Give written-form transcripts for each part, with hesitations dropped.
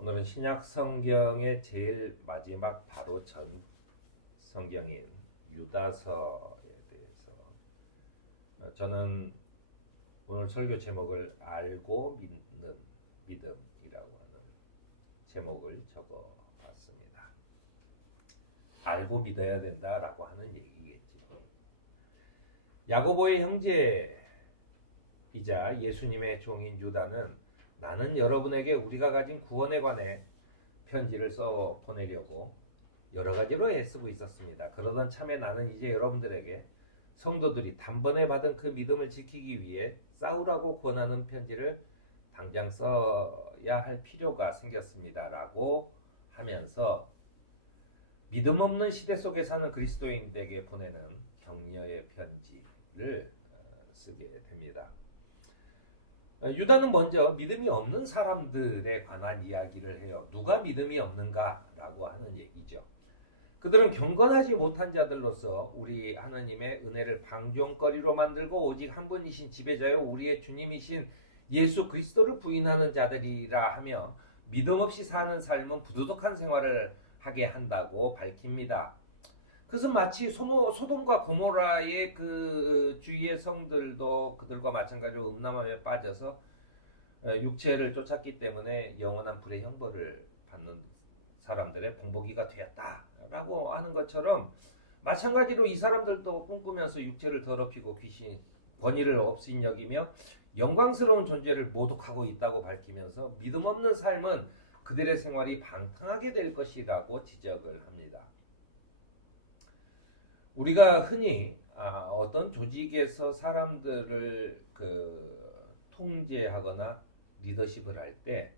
오늘은 신약 성경의 제일 마지막 바로 전 성경인 유다서에 대해서 저는 오늘 설교 제목을 알고 믿는 믿음이라고 하는 제목을 적어 봤습니다. 알고 믿어야 된다라고 하는 얘기겠죠. 야고보의 형제이자 예수님의 종인 유다는 나는 여러분에게 우리가 가진 구원에 관해 편지를 써 보내려고 여러 가지로 애쓰고 있었습니다. 그러던 참에 나는 이제 여러분들에게 성도들이 단번에 받은 그 믿음을 지키기 위해 싸우라고 권하는 편지를 당장 써야 할 필요가 생겼습니다. 라고 하면서 믿음 없는 시대 속에 사는 그리스도인들에게 보내는 격려의 편지를 쓰게 됩니다. 유다는 먼저 믿음이 없는 사람들에 관한 이야기를 해요. 누가 믿음이 없는가라고 하는 얘기죠. 그들은 경건하지 못한 자들로서 우리 하나님의 은혜를 방종거리로 만들고 오직 한 분이신 지배자요 우리의 주님이신 예수 그리스도를 부인하는 자들이라 하며 믿음 없이 사는 삶은 부도덕한 생활을 하게 한다고 밝힙니다. 그것은 마치 소돔과 고모라의 그 주위의 성들도 그들과 마찬가지로 음란함에 빠져서 육체를 쫓았기 때문에 영원한 불의 형벌을 받는 사람들의 본보기가 되었다라고 하는 것처럼 마찬가지로 이 사람들도 꿈꾸면서 육체를 더럽히고 귀신 권위를 없인 여기며 영광스러운 존재를 모독하고 있다고 밝히면서 믿음 없는 삶은 그들의 생활이 방탕하게 될 것이라고 지적을 합니다. 우리가 흔히 어떤 조직에서 사람들을 통제하거나 리더십을 할 때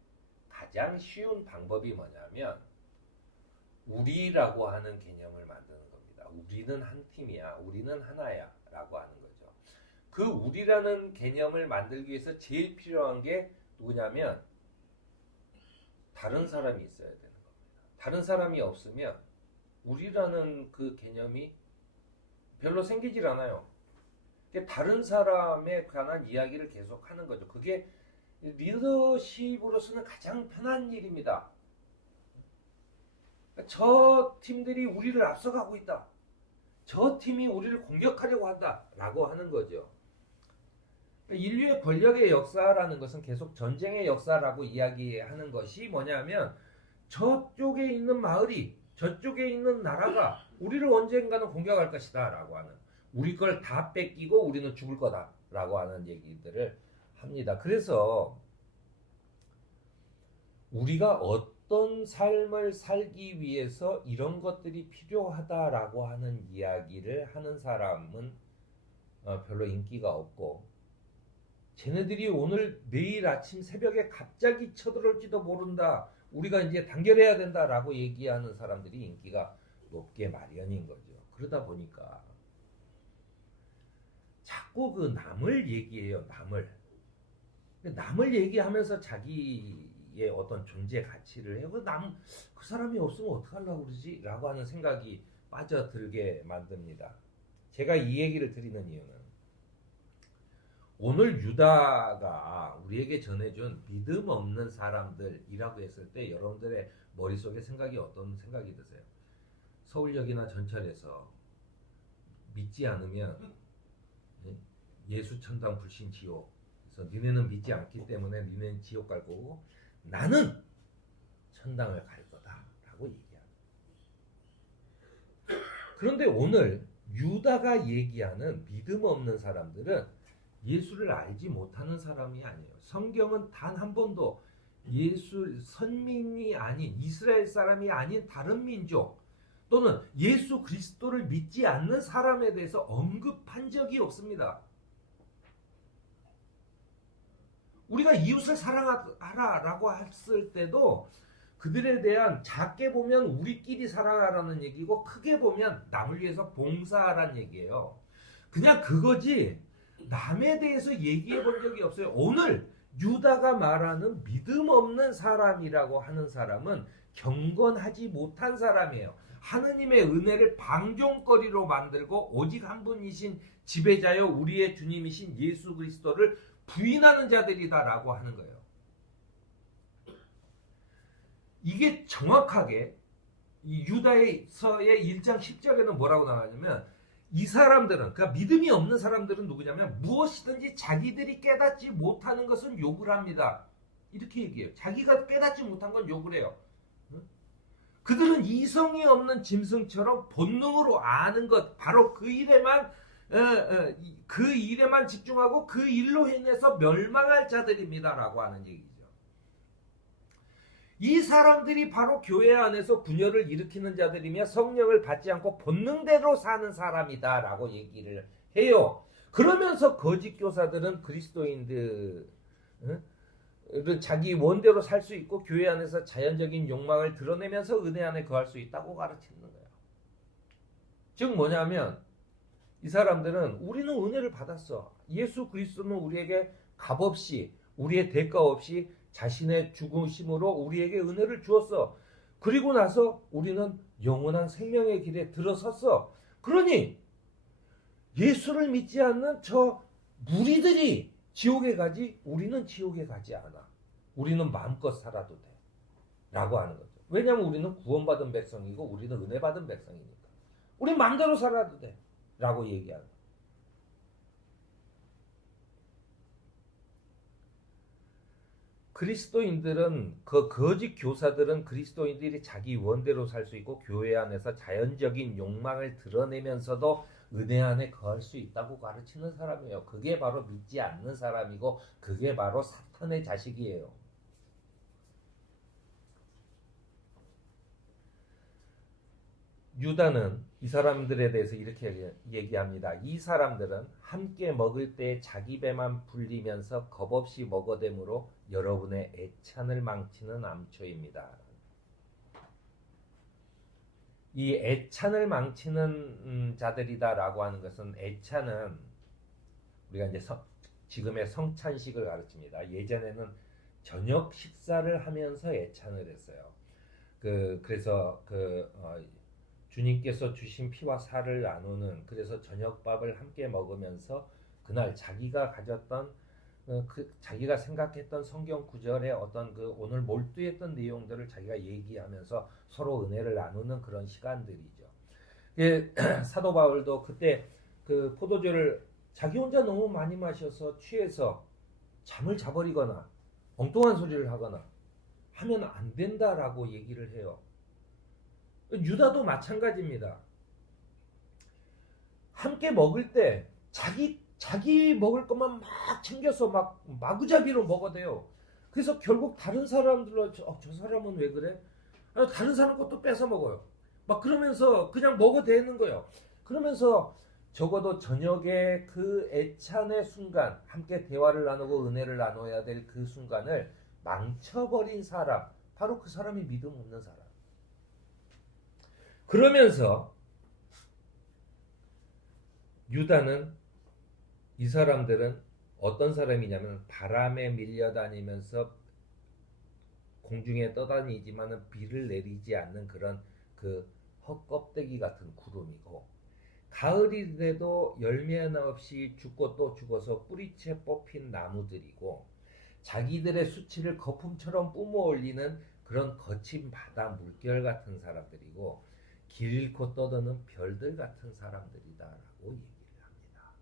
가장 쉬운 방법이 뭐냐면 우리라고 하는 개념을 만드는 겁니다. 우리는 한 팀이야, 우리는 하나야 라고 하는 거죠. 그 우리라는 개념을 만들기 위해서 제일 필요한 게 누구냐면 다른 사람이 있어야 되는 겁니다. 다른 사람이 없으면 우리라는 그 개념이 별로 생기질 않아요. 다른 사람에 관한 이야기를 계속 하는 거죠. 그게 리더십으로서는 가장 편한 일입니다. 저 팀들이 우리를 앞서가고 있다. 저 팀이 우리를 공격하려고 한다. 라고 하는 거죠. 인류의 권력의 역사라는 것은 계속 전쟁의 역사라고 이야기하는 것이 뭐냐면 저쪽에 있는 마을이 저쪽에 있는 나라가 우리를 언젠가는 공격할 것이다 라고 하는 우리 걸 다 뺏기고 우리는 죽을 거다 라고 하는 얘기들을 합니다. 그래서 우리가 어떤 삶을 살기 위해서 이런 것들이 필요하다라고 하는 이야기를 하는 사람은 별로 인기가 없고 쟤네들이 오늘 내일 아침 새벽에 갑자기 쳐들어올지도 모른다. 우리가 이제 단결해야 된다라고 얘기하는 사람들이 인기가 높게 마련인 거죠. 그러다 보니까 자꾸 그 남을 얘기해요. 남을 얘기하면서 자기의 어떤 존재 가치를 해요. 그 사람이 없으면 어떡하려고 그러지? 라고 하는 생각이 빠져들게 만듭니다. 제가 이 얘기를 드리는 이유는 오늘 유다가 우리에게 전해준 믿음 없는 사람들이라고 했을 때 여러분들의 머릿속에 생각이 어떤 생각이 드세요? 서울역이나 전철에서 믿지 않으면 예수 천당 불신 지옥. 그래서 니네는 믿지 않기 때문에 니네는 지옥 갈 거고 나는 천당을 갈 거다라고 얘기합니다. 그런데 오늘 유다가 얘기하는 믿음 없는 사람들은 예수를 알지 못하는 사람이 아니에요. 성경은 단 한 번도 예수 선민이 아닌 이스라엘 사람이 아닌 다른 민족 또는 예수 그리스도를 믿지 않는 사람에 대해서 언급한 적이 없습니다. 우리가 이웃을 사랑하라라고 했을 때도 그들에 대한 작게 보면 우리끼리 사랑하라는 얘기고 크게 보면 남을 위해서 봉사하라는 얘기예요. 그냥 그거지 남에 대해서 얘기해 본 적이 없어요. 오늘 유다가 말하는 믿음 없는 사람이라고 하는 사람은 경건하지 못한 사람이에요. 하느님의 은혜를 방종거리로 만들고 오직 한 분이신 지배자여 우리의 주님이신 예수 그리스도를 부인하는 자들이다라고 하는 거예요. 이게 정확하게 이 유다서의 1장 10절에는 뭐라고 나가냐면 이 사람들은, 그러니까 믿음이 없는 사람들은 누구냐면 무엇이든지 자기들이 깨닫지 못하는 것은 욕을 합니다. 이렇게 얘기해요. 자기가 깨닫지 못한 건 욕을 해요. 그들은 이성이 없는 짐승처럼 본능으로 아는 것, 바로 그 일에만 집중하고 그 일로 인해서 멸망할 자들입니다라고 하는 얘기죠. 이 사람들이 바로 교회 안에서 분열을 일으키는 자들이며 성령을 받지 않고 본능대로 사는 사람이다라고 얘기를 해요. 그러면서 거짓 교사들은 그리스도인들은 자기 원대로 살 수 있고 교회 안에서 자연적인 욕망을 드러내면서 은혜 안에 거할 수 있다고 가르치는 거예요. 즉 뭐냐면 이 사람들은 우리는 은혜를 받았어. 예수 그리스도는 우리에게 값없이, 우리의 대가 없이 자신의 죽으심으로 우리에게 은혜를 주었어. 그리고 나서 우리는 영원한 생명의 길에 들어섰어. 그러니 예수를 믿지 않는 저 무리들이 지옥에 가지 우리는 지옥에 가지 않아. 우리는 마음껏 살아도 돼. 라고 하는 거죠. 왜냐하면 우리는 구원받은 백성이고 우리는 은혜 받은 백성이니까. 우리 마음대로 살아도 돼. 라고 얘기하는 거예요. 그리스도인들은, 그 거짓 교사들은 그리스도인들이 자기 원대로 살 수 있고 교회 안에서 자연적인 욕망을 드러내면서도 은혜 안에 거할 수 있다고 가르치는 사람이에요. 그게 바로 믿지 않는 사람이고 그게 바로 사탄의 자식이에요. 유다는 이 사람들에 대해서 이렇게 얘기합니다. 이 사람들은 함께 먹을 때 자기 배만 불리면서 겁없이 먹어대므로 여러분의 애찬을 망치는 암초입니다. 이 애찬을 망치는 자들이다라고 하는 것은, 애찬은 우리가 이제 지금의 성찬식을 가르칩니다. 예전에는 저녁 식사를 하면서 애찬을 했어요. 그래서 주님께서 주신 피와 살을 나누는, 그래서 저녁밥을 함께 먹으면서 그날 자기가 가졌던 자기가 생각했던 성경 구절의 어떤 오늘 몰두했던 내용들을 자기가 얘기하면서 서로 은혜를 나누는 그런 시간들이죠. 사도 바울도 그때 포도주를 자기 혼자 너무 많이 마셔서 취해서 잠을 자버리거나 엉뚱한 소리를 하거나 하면 안 된다라고 얘기를 해요. 유다도 마찬가지입니다. 함께 먹을 때 자기 먹을 것만 막 챙겨서 막 마구잡이로 먹어대요. 그래서 결국 다른 사람들로 저 사람은 왜 그래? 다른 사람 것도 뺏어 먹어요. 막 그러면서 그냥 먹어대는 거예요. 그러면서 적어도 저녁에 그 애찬의 순간, 함께 대화를 나누고 은혜를 나눠야 될 그 순간을 망쳐버린 사람, 바로 그 사람이 믿음 없는 사람. 그러면서 유다는, 이 사람들은 어떤 사람이냐면 바람에 밀려다니면서 공중에 떠다니지만 비를 내리지 않는 그런 헛껍데기 같은 구름이고, 가을이 돼도 열매 하나 없이 죽고 또 죽어서 뿌리채 뽑힌 나무들이고, 자기들의 수치를 거품처럼 뿜어올리는 그런 거친 바다 물결 같은 사람들이고, 길 잃고 떠드는 별들 같은 사람들이다라고 얘기를 합니다.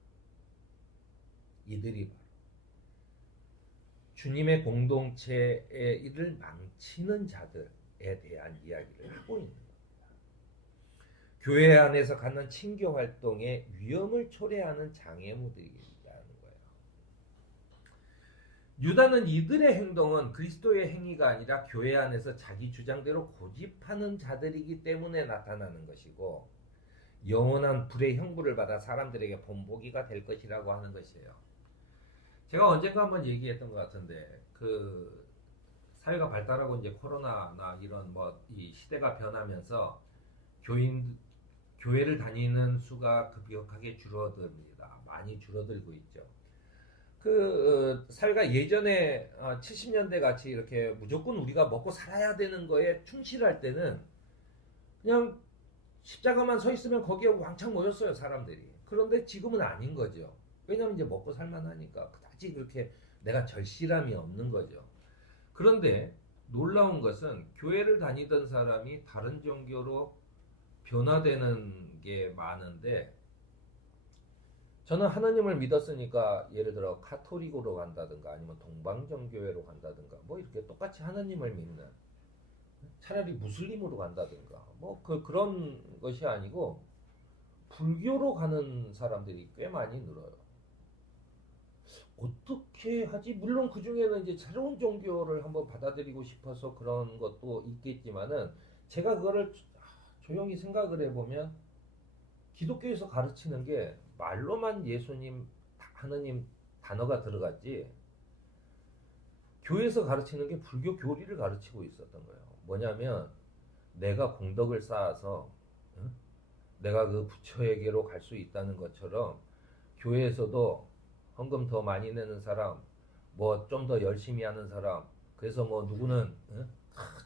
이들이 바로 주님의 공동체의 일을 망치는 자들에 대한 이야기를 하고 있는 겁니다. 교회 안에서 갖는 친교 활동에 위험을 초래하는 장애물들이라는 거예요. 유다는 이들의 행동은 그리스도의 행위가 아니라 교회 안에서 자기 주장대로 고집하는 자들이기 때문에 나타나는 것이고, 영원한 불의 형벌을 받아 사람들에게 본보기가 될 것이라고 하는 것이에요. 제가 언젠가 한번 얘기했던 것 같은데, 사회가 발달하고 이제 코로나나 이런 이 시대가 변하면서 교회를 다니는 수가 급격하게 줄어듭니다. 많이 줄어들고 있죠. 사회가 예전에 70년대 같이 이렇게 무조건 우리가 먹고 살아야 되는 거에 충실할 때는 그냥 십자가만 서 있으면 거기에 왕창 모였어요, 사람들이. 그런데 지금은 아닌 거죠. 왜냐면 이제 먹고 살만 하니까 그다지 그렇게 내가 절실함이 없는 거죠. 그런데 놀라운 것은 교회를 다니던 사람이 다른 종교로 변화되는 게 많은데, 저는 하나님을 믿었으니까 예를 들어 카톨릭으로 간다든가 아니면 동방정교회로 간다든가 뭐 이렇게 똑같이 하나님을 믿는, 차라리 무슬림으로 간다든가 뭐 그런 것이 아니고 불교로 가는 사람들이 꽤 많이 늘어요. 어떻게 하지? 물론 그 중에는 이제 새로운 종교를 한번 받아들이고 싶어서 그런 것도 있겠지만은, 제가 그거를 조용히 생각을 해보면 기독교에서 가르치는 게 말로만 예수님, 하느님 단어가 들어갔지, 교회에서 가르치는 게 불교 교리를 가르치고 있었던 거예요. 뭐냐면 내가 공덕을 쌓아서 내가 그 부처에게로 갈 수 있다는 것처럼, 교회에서도 헌금 더 많이 내는 사람, 뭐 좀 더 열심히 하는 사람, 그래서 뭐 누구는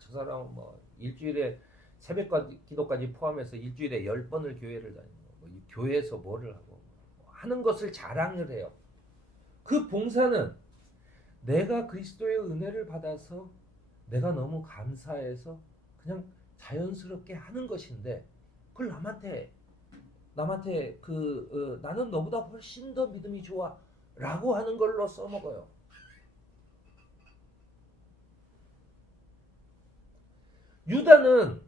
저 사람은 뭐 일주일에 새벽 기도까지 포함해서 일주일에 10번을 교회를 다니고, 뭐 이 교회에서 뭐를 하고 하는 것을 자랑을 해요. 그 봉사는 내가 그리스도의 은혜를 받아서 내가 너무 감사해서 그냥 자연스럽게 하는 것인데, 그걸 남한테 나는 너보다 훨씬 더 믿음이 좋아 라고 하는 걸로 써먹어요. 유다는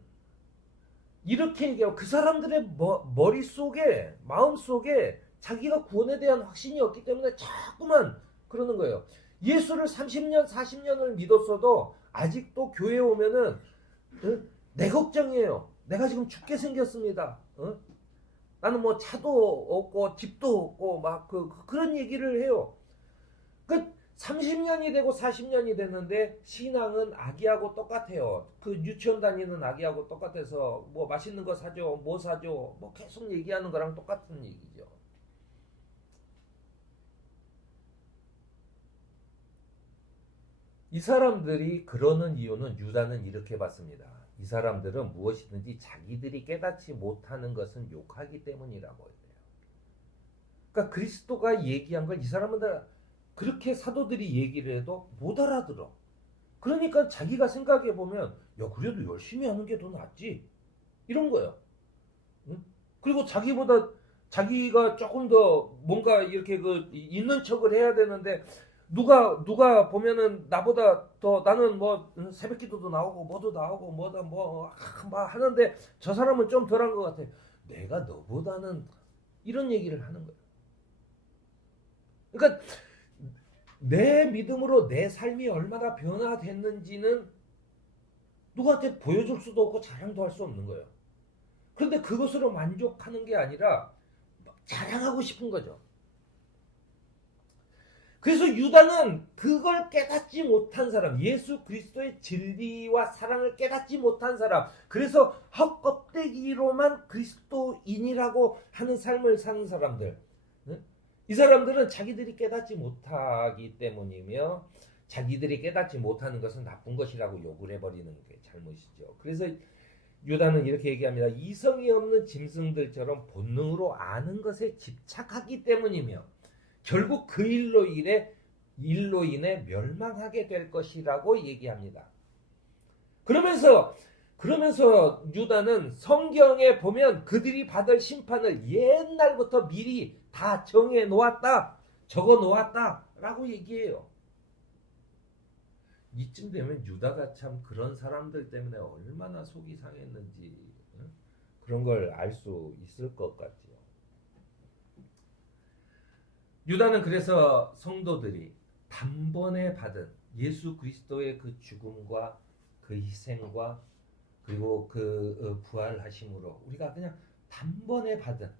이렇게 얘기해요. 그 사람들의 머릿속에, 마음속에 자기가 구원에 대한 확신이 없기 때문에 자꾸만 그러는 거예요. 예수를 30년, 40년을 믿었어도 아직도 교회에 오면은 내 걱정이에요. 내가 지금 죽게 생겼습니다. 나는 뭐 차도 없고 집도 없고 막 그런 얘기를 해요. 그 30년이 되고 40년이 됐는데 신앙은 아기하고 똑같아요. 그 유치원 다니는 아기하고 똑같아서 뭐 맛있는 거 사줘, 뭐 사줘, 뭐 계속 얘기하는 거랑 똑같은 얘기죠. 이 사람들이 그러는 이유는 유다는 이렇게 봤습니다. 이 사람들은 무엇이든지 자기들이 깨닫지 못하는 것은 욕하기 때문이라고 해요. 그러니까 그리스도가 얘기한 걸 이 사람들, 그렇게 사도들이 얘기를 해도 못 알아들어. 그러니까 자기가 생각해 보면, 야 그래도 열심히 하는 게 더 낫지, 이런 거예요. 응? 그리고 자기가 조금 더 뭔가 이렇게 있는 척을 해야 되는데, 누가 보면은 나보다 더, 나는 뭐 새벽 기도도 나오고 뭐도 나오고 뭐다 뭐 하는데 저 사람은 좀 덜한 것 같아. 내가 너보다는, 이런 얘기를 하는 거예요. 그러니까 내 믿음으로 내 삶이 얼마나 변화됐는지는 누구한테 보여줄 수도 없고 자랑도 할 수 없는 거예요. 그런데 그것으로 만족하는 게 아니라 자랑하고 싶은 거죠. 그래서 유다는 그걸 깨닫지 못한 사람, 예수 그리스도의 진리와 사랑을 깨닫지 못한 사람, 그래서 헛껍데기로만 그리스도인이라고 하는 삶을 사는 사람들, 이 사람들은 자기들이 깨닫지 못하기 때문이며, 자기들이 깨닫지 못하는 것은 나쁜 것이라고 욕을 해버리는 게 잘못이죠. 그래서 유다는 이렇게 얘기합니다. 이성이 없는 짐승들처럼 본능으로 아는 것에 집착하기 때문이며 결국 그 일로 인해 멸망하게 될 것이라고 얘기합니다. 그러면서 유다는 성경에 보면 그들이 받을 심판을 옛날부터 미리 다 정해 놓았다, 적어 놓았다 라고 얘기해요. 이쯤 되면 유다가 참 그런 사람들 때문에 얼마나 속이 상했는지 그런 걸 알 수 있을 것 같아요. 유다는 그래서 성도들이 단번에 받은 예수 그리스도의 그 죽음과 그 희생과 그리고 그 부활하심으로 우리가 그냥 단번에 받은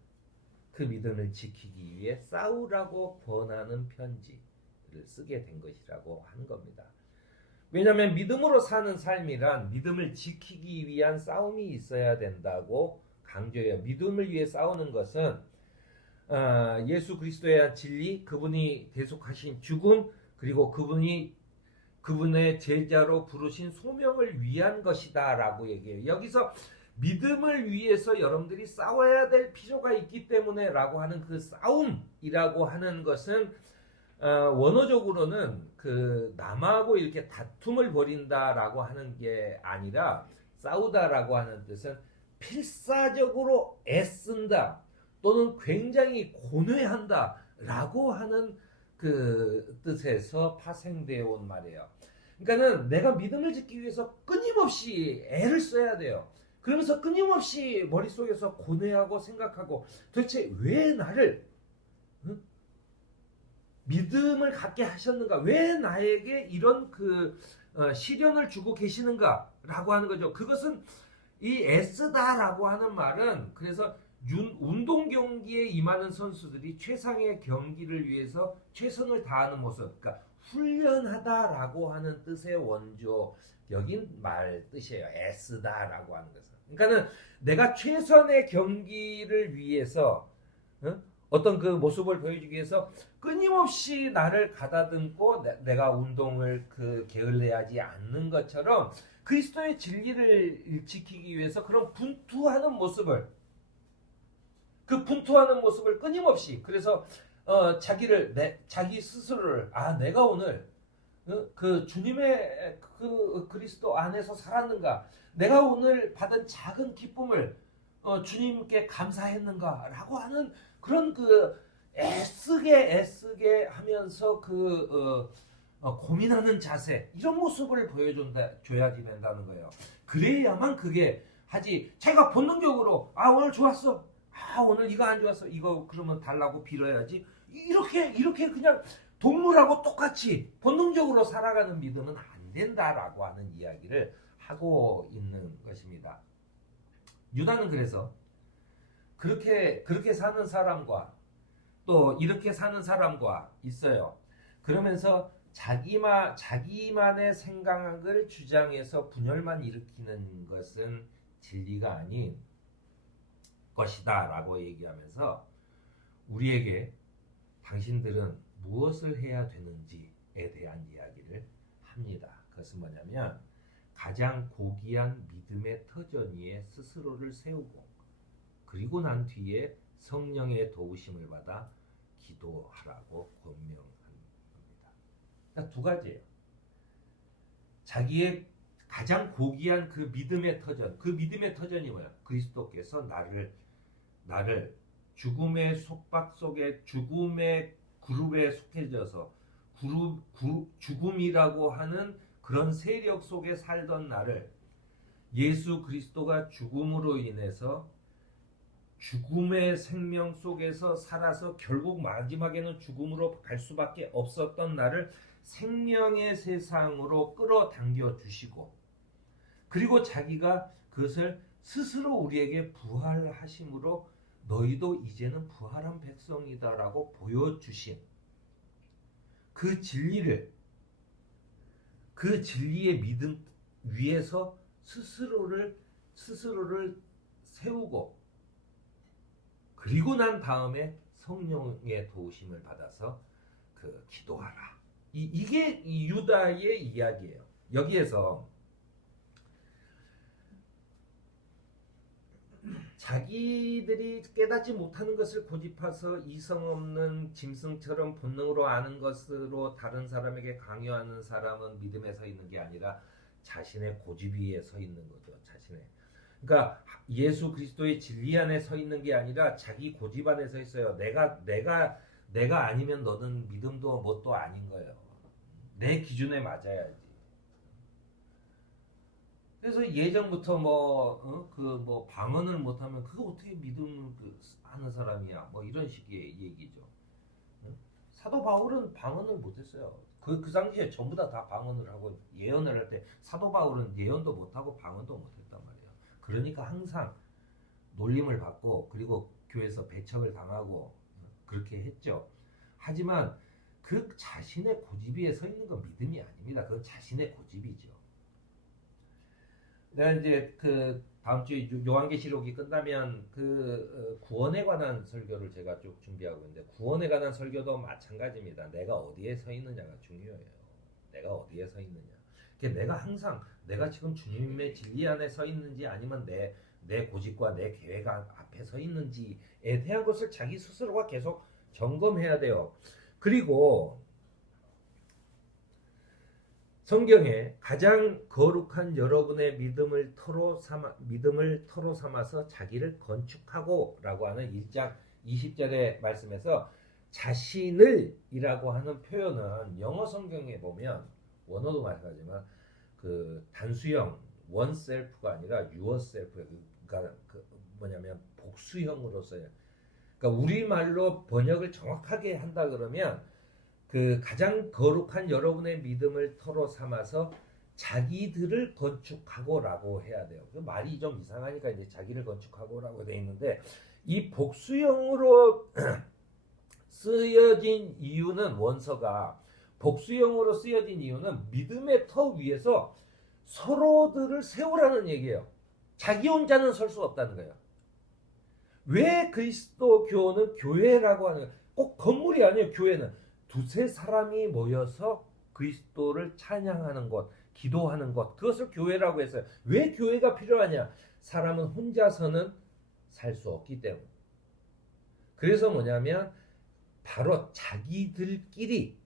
그 믿음을 지키기 위해 싸우라고 권하는 편지를 쓰게 된 것이라고 하는 겁니다. 왜냐하면 믿음으로 사는 삶이란 믿음을 지키기 위한 싸움이 있어야 된다고 강조해요. 믿음을 위해 싸우는 것은 예수 그리스도의 진리, 그분이 대속하신 죽음, 그리고 그분의 제자로 부르신 소명을 위한 것이다 라고 얘기해요. 여기서 믿음을 위해서 여러분들이 싸워야 될 필요가 있기 때문에 라고 하는 그 싸움이라고 하는 것은 원어적으로는 그 남하고 이렇게 다툼을 벌인다라고 하는 게 아니라 싸우다라고 하는 뜻은 필사적으로 애쓴다 또는 굉장히 고뇌한다라고 하는 그 뜻에서 파생되어 온 말이에요. 그러니까는 내가 믿음을 짓기 위해서 끊임없이 애를 써야 돼요. 그러면서 끊임없이 머릿속에서 고뇌하고 생각하고 도대체 왜 나를 믿음을 갖게 하셨는가? 왜 나에게 이런 시련을 주고 계시는가라고 하는 거죠. 그것은 이 애쓰다라고 하는 말은 그래서 운동 경기에 임하는 선수들이 최상의 경기를 위해서 최선을 다하는 모습, 그러니까 훈련하다라고 하는 뜻의 원조적인 말 뜻이에요. 애쓰다라고 하는 것은. 그러니까는 내가 최선의 경기를 위해서 어떤 그 모습을 보여주기 위해서 끊임없이 나를 가다듬고 내가 운동을 게을리하지 않는 것처럼 그리스도의 진리를 지키기 위해서 그런 분투하는 모습을 끊임없이 그래서 자기 스스로를 내가 오늘 그 주님의 그리스도 안에서 살았는가, 내가 오늘 받은 작은 기쁨을 주님께 감사했는가라고 하는 그런 애쓰게 하면서 고민하는 자세, 이런 모습을 줘야지 된다는 거예요. 그래야만 그게 하지, 자기가 본능적으로 오늘 좋았어, 오늘 이거 안 좋았어, 이거 그러면 달라고 빌어야지, 이렇게 그냥 동물하고 똑같이 본능적으로 살아가는 믿음은 안 된다라고 하는 이야기를 하고 있는 것입니다. 유다는 그래서 그렇게 사는 사람과 또 이렇게 사는 사람과 있어요. 그러면서 자기만의 생각을 주장해서 분열만 일으키는 것은 진리가 아닌 것이다 라고 얘기하면서 우리에게 당신들은 무엇을 해야 되는지에 대한 이야기를 합니다. 그것은 뭐냐면 가장 고귀한 믿음의 터전 위에 스스로를 세우고 그리고 난 뒤에 성령의 도우심을 받아 기도하라고 권명한 겁니다. 그러니까 두 가지예요. 자기의 가장 고귀한 그 믿음의 터전, 그 믿음의 터전이 뭐야? 그리스도께서 나를 죽음의 속박 속에, 죽음의 그룹에 속해져서 죽음이라고 하는 그런 세력 속에 살던 나를 예수 그리스도가 죽음으로 인해서 죽음의 생명 속에서 살아서 결국 마지막에는 죽음으로 갈 수밖에 없었던 나를 생명의 세상으로 끌어당겨 주시고, 그리고 자기가 그것을 스스로 우리에게 부활하심으로 너희도 이제는 부활한 백성이다라고 보여주신 그 진리를, 그 진리의 믿음 위에서 스스로를 세우고 그리고 난 다음에 성령의 도우심을 받아서 기도하라. 이게 이 유다의 이야기예요. 여기에서 자기들이 깨닫지 못하는 것을 고집해서 이성 없는 짐승처럼 본능으로 아는 것으로 다른 사람에게 강요하는 사람은 믿음에 서 있는 게 아니라 자신의 고집 위에 서 있는 거죠. 그러니까 예수 그리스도의 진리 안에 서 있는 게 아니라 자기 고집 안에 서 있어요. 내가 아니면 너는 믿음도 뭣도 아닌 거예요. 내 기준에 맞아야지. 그래서 예전부터 방언을 못하면 그거 어떻게 믿음을 하는 사람이야? 이런 식의 얘기죠. 사도 바울은 방언을 못했어요. 그 당시에 전부 다 방언을 하고 예언을 할 때 사도 바울은 예언도 못하고 방언도 못했단 말이에요. 그러니까 항상 놀림을 받고 그리고 교회에서 배척을 당하고 그렇게 했죠. 하지만 그 자신의 고집 위에 서 있는 건 믿음이 아닙니다. 그건 자신의 고집이죠. 내가 이제 다음 주에 요한계시록이 끝나면 구원에 관한 설교를 제가 쭉 준비하고 있는데, 구원에 관한 설교도 마찬가지입니다. 내가 어디에 서 있느냐가 중요해요. 내가 어디에 서 있느냐. 내가 항상 내가 지금 주님의 진리 안에 서 있는지 아니면 내 고집과 내 계획 앞에 서 있는지에 대한 것을 자기 스스로가 계속 점검해야 돼요. 그리고 성경에 가장 거룩한 여러분의 믿음을 터로 삼아서 자기를 건축하고라고 하는 1장 20절의 말씀에서 자신을이라고 하는 표현은 영어 성경에 보면 원어도 마찬가지지만 그 단수형 oneself가 아니라 yourself, 그러니까 뭐냐면 복수형으로 써요. 그러니까 우리말로 번역을 정확하게 한다 그러면 그 가장 거룩한 여러분의 믿음을 터로 삼아서 자기들을 건축하고라고 해야 돼요. 그 말이 좀 이상하니까 이제 자기를 건축하고라고 돼 있는데 이 복수형으로 쓰여진 이유는 원서가 복수형으로 쓰여진 이유는 믿음의 터 위에서 서로들을 세우라는 얘기예요. 자기 혼자는 설 수 없다는 거예요. 왜 그리스도교는 교회라고 하는 거예요? 꼭 건물이 아니에요. 교회는 두세 사람이 모여서 그리스도를 찬양하는 것, 기도하는 것, 그것을 교회라고 했어요. 왜 교회가 필요하냐? 사람은 혼자서는 살 수 없기 때문에. 그래서 뭐냐면 바로 자기들끼리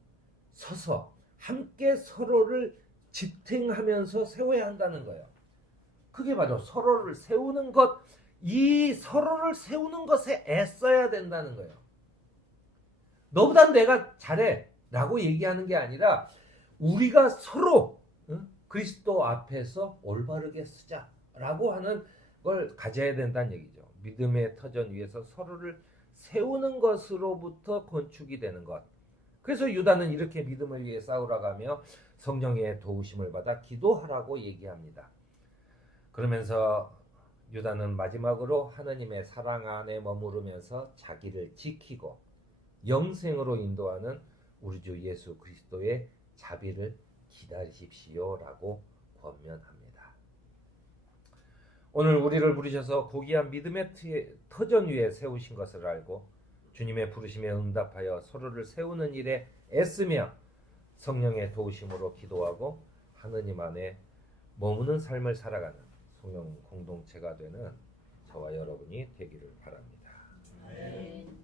서서 함께 서로를 지탱하면서 세워야 한다는 거예요. 그게 바로 서로를 세우는 것, 이 서로를 세우는 것에 애써야 된다는 거예요. 너보단 내가 잘해 라고 얘기하는 게 아니라 우리가 서로 그리스도 앞에서 올바르게 쓰자라고 하는 걸 가져야 된다는 얘기죠. 믿음의 터전 위에서 서로를 세우는 것으로부터 건축이 되는 것. 그래서 유다는 이렇게 믿음을 위해 싸우라가며 성령의 도우심을 받아 기도하라고 얘기합니다. 그러면서 유다는 마지막으로 하나님의 사랑 안에 머무르면서 자기를 지키고 영생으로 인도하는 우리 주 예수 그리스도의 자비를 기다리십시오라고 권면합니다. 오늘 우리를 부르셔서 고귀한 믿음의 터전 위에 세우신 것을 알고 주님의 부르심에 응답하여 서로를 세우는 일에 애쓰며 성령의 도우심으로 기도하고 하느님 안에 머무는 삶을 살아가는 성령 공동체가 되는 저와 여러분이 되기를 바랍니다. 아멘.